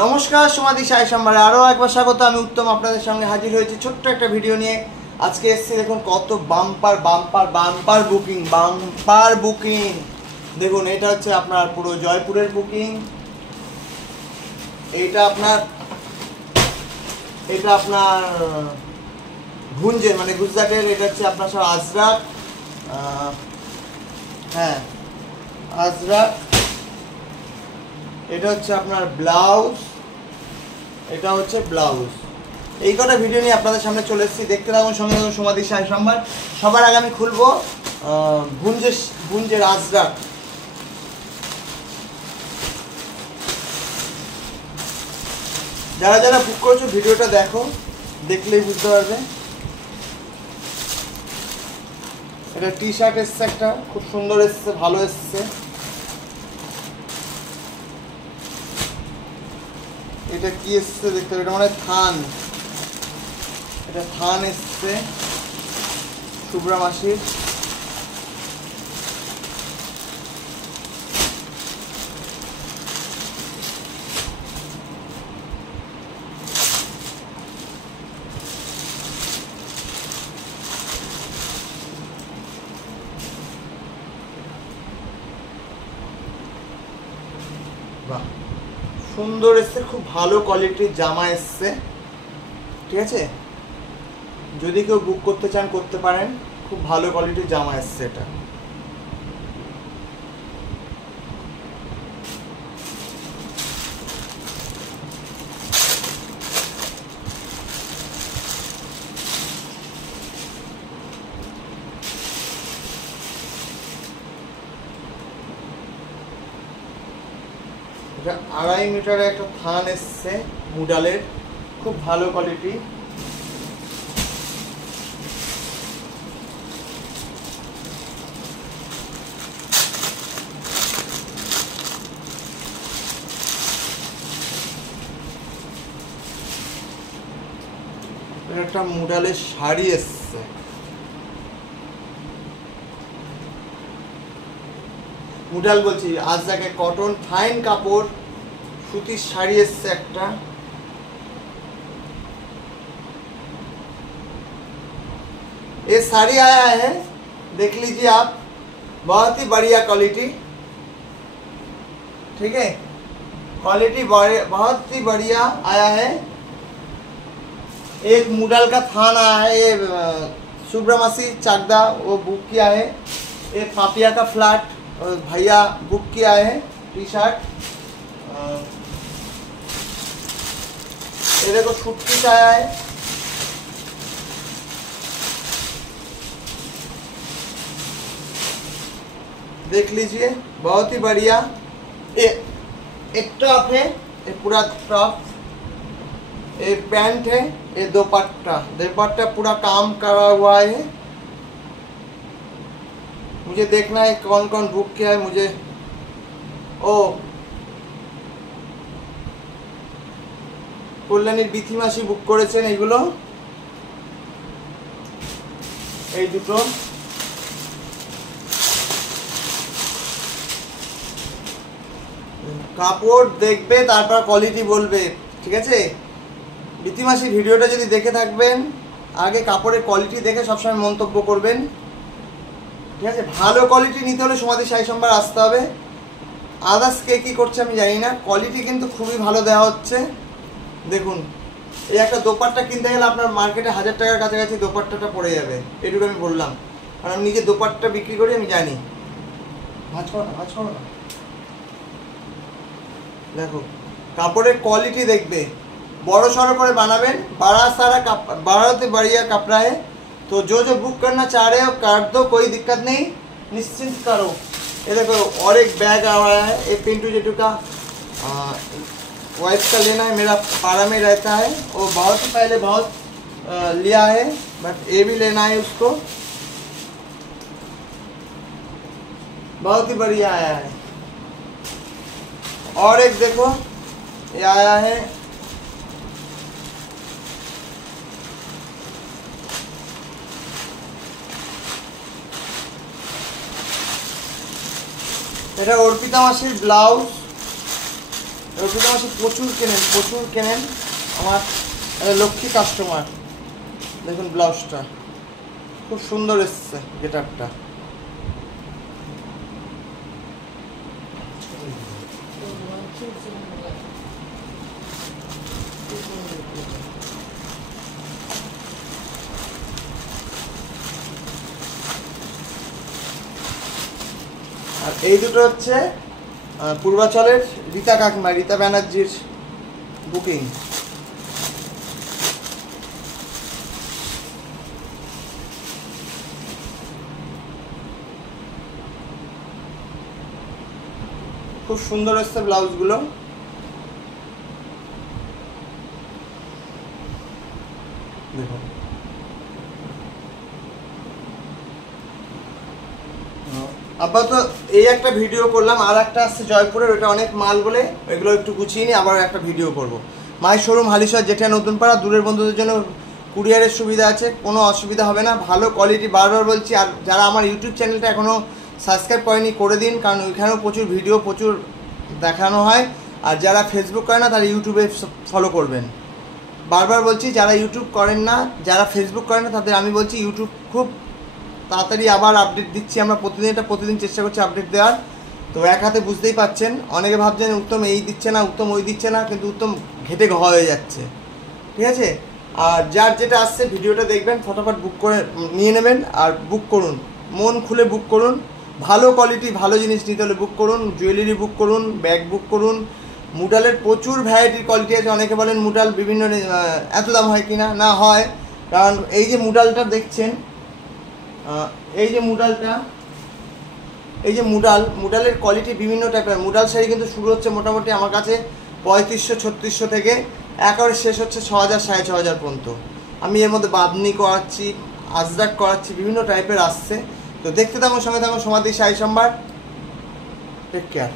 নমস্কার, সমাধি সাই সম্ভারে আরও একবার স্বাগত। আমি উত্তম আপনাদের সঙ্গে হাজির হয়েছি ছোট্ট একটা ভিডিও নিয়ে। আজকে এসেছি, দেখুন কত বাম্পার বাম্পার বাম্পার বুকিং দেখুন। এটা হচ্ছে আপনার পুরো জয়পুরের বুকিং। এটা আপনার ভুঞ্জের মানে গুজরাটের। এটা হচ্ছে আপনার সব আজরাক, হ্যাঁ আজরাক। এটা হচ্ছে আপনার ব্লাউজ, এটা হচ্ছে ব্লাউজ। এই কটা ভিডিও নিয়ে আপনাদের সামনে চলে এসেছি, দেখতে থাকুন, সঙ্গে থাকুন সমাধি সাই সম্ভার। সবার আগে আমি খুলবো ভুঞ্জের আজরাক। যারা যারা বুক করেছো ভিডিওটা দেখো, দেখলেই বুঝতে পারবে। এটা টি শার্ট এসছে, একটা খুব সুন্দর এসছে, ভালো এসছে। এটা কি এসছে দেখতে হবে, এটা মানে থান, এটা থান এসছে শুভ্রা মাসির। বাহ, সুন্দর এসছে, খুব ভালো কোয়ালিটির জামা এসছে। ঠিক আছে, যদি কেউ বুক করতে চান করতে পারেন, খুব ভালো কোয়ালিটির জামা এসছে। এটা 2.5 মিটারের একটা থান এসছে মুডালের, খুব ভালো কোয়ালিটি। একটা মুডালের শাড়ি এসছে, মুডাল বলছি আজরাকে কটন ফাইন কাপড় সুতির শাড়ি এসছে একটা। ये साड़ी आया है, देख लीजिए आप, बहुत ही बढ़िया क्वालिटी। ठीक है, क्वालिटी बहुत ही बढ़िया आया है। एक मुडल का थान आया है, ये सुब्रमसी चाकदा वो बुक किया है। एक पापिया का फ्लैट भैया बुक किया है, टी शर्ट। ये देखो सूटकेस आया है, देख लीजिए, बहुत ही बढ़िया। एक टॉप है, ये पूरा टॉप, ये पैंट है, ये दोपट्टा पूरा काम करा हुआ है। मुझे देखना है कौन कौन बुक किया है। मुझे কল্যাণীর বিথি মাসি বুক করেছেন এইগুলো, এই দুটো। কাপড় দেখবে তারপর কোয়ালিটি বলবে, ঠিক আছে? বিথি মাসি ভিডিওটা যদি দেখে থাকবেন, আগে কাপড়ের কোয়ালিটি দেখে সবসময় মন্তব্য করবেন, ঠিক আছে? ভালো কোয়ালিটি নিতে হলে সমাধি সাই সম্ভার আসতে হবে। আদার্স কে কী করছে আমি জানি না, কোয়ালিটি কিন্তু খুবই ভালো দেওয়া হচ্ছে। দেখুন, এই একটা দোপাট্টা কিনতে গেলে আপনার মার্কেটে 1000 টাকার কাছাকাছি দোপাট্টাটা পড়ে যাবে, এটুকু আমি বললাম, কারণ আমি নিজে দোপাট্টা বিক্রি করি, আমি জানি। ভাঁজ করো না। দেখো কাপড়ের কোয়ালিটি দেখবে, बड़ो सड़ो करे बनाबेन, बड़ा बढ़िया कपड़ा है। तो जो बुक करना चाह रहे हो कर दो, कोई दिक्कत नहीं, निश्चिंत करो। ये देखो और एक बैग आया है, ये पिंटू जेटू का वाइफ का लेना है, मेरा पारा में रहता है, वो बहुत ही पहले बहुत लिया है, बट ये भी लेना है उसको। बहुत ही बढ़िया आया है। और एक देखो ये आया है, এটা অর্পিতা মাসির ব্লাউজ, রফিকুল মাসি প্রচুর কেনেন, আমার লক্ষ্মী কাস্টমার। দেখুন ব্লাউজটা খুব সুন্দর এসছে, গেট আপটা। আর এই দুটো হচ্ছে পূর্বাচলের রীতা কাকিমা, রীতা ব্যানার্জির বুকিং। খুব সুন্দর এসছে ব্লাউজগুলো। দেখুন আপাতত এই একটা ভিডিও করলাম, আর একটা আসছে জয়পুরের, ওটা অনেক মাল বলে ওইগুলো একটু গুছিয়ে নিই, আবার একটা ভিডিও করব। মাই শোরুম হালিশহর জেঠিয়া নতুন পাড়া। দূরের বন্ধুদের জন্য কুরিয়ারের সুবিধা আছে, কোনো অসুবিধা হবে না, ভালো কোয়ালিটি। বারবার বলছি, আর যারা আমার ইউটিউব চ্যানেলটা এখনও সাবস্ক্রাইব করেনি করে দিন, কারণ ওইখানেও প্রচুর ভিডিও প্রচুর দেখানো হয়। আর যারা ফেসবুক করে না তারা ইউটিউবে ফলো করবেন। বারবার বলছি, যারা ইউটিউব করেন না, যারা ফেসবুক করেন না, তাদের আমি বলছি ইউটিউব খুব তাড়াতাড়ি আবার আপডেট দিচ্ছি আমরা, প্রতিদিন চেষ্টা করছি আপডেট দেওয়ার। তো এক হাতে বুঝতেই পাচ্ছেন, অনেকে ভাবছেন উত্তম এই দিচ্ছে না, উত্তম ওই দিচ্ছে না, কিন্তু উত্তম ঘেটে ঘ হয়ে যাচ্ছে, ঠিক আছে। আর যার যেটা আসছে ভিডিওটা দেখবেন, ফটাফট বুক করে নিয়ে নেবেন, আর বুক করুন, মন খুলে বুক করুন। ভালো কোয়ালিটি ভালো জিনিস নিতে হলে বুক করুন, জুয়েলারি বুক করুন, ব্যাগ বুক করুন। মুডালের প্রচুর ভ্যারাইটির কোয়ালিটি আছে। অনেকে বলেন মুডাল বিভিন্ন এত দাম হয় কি না, না হয়, কারণ এই যে মুডালটা দেখছেন, এই যে মুডালের কোয়ালিটি বিভিন্ন টাইপের। মুডাল শাড়ি কিন্তু শুরু হচ্ছে মোটামুটি আমার কাছে 3500-3600 থেকে, একেবারে শেষ হচ্ছে 6000 6500 পর্যন্ত। আমি এর মধ্যে বাঁধনি করাচ্ছি, আজরাক করাচ্ছি, বিভিন্ন টাইপের আসছে। তো দেখতে থাকুন, সঙ্গে থাকুন সমাধি শাড়ি সম্ভার। Take care.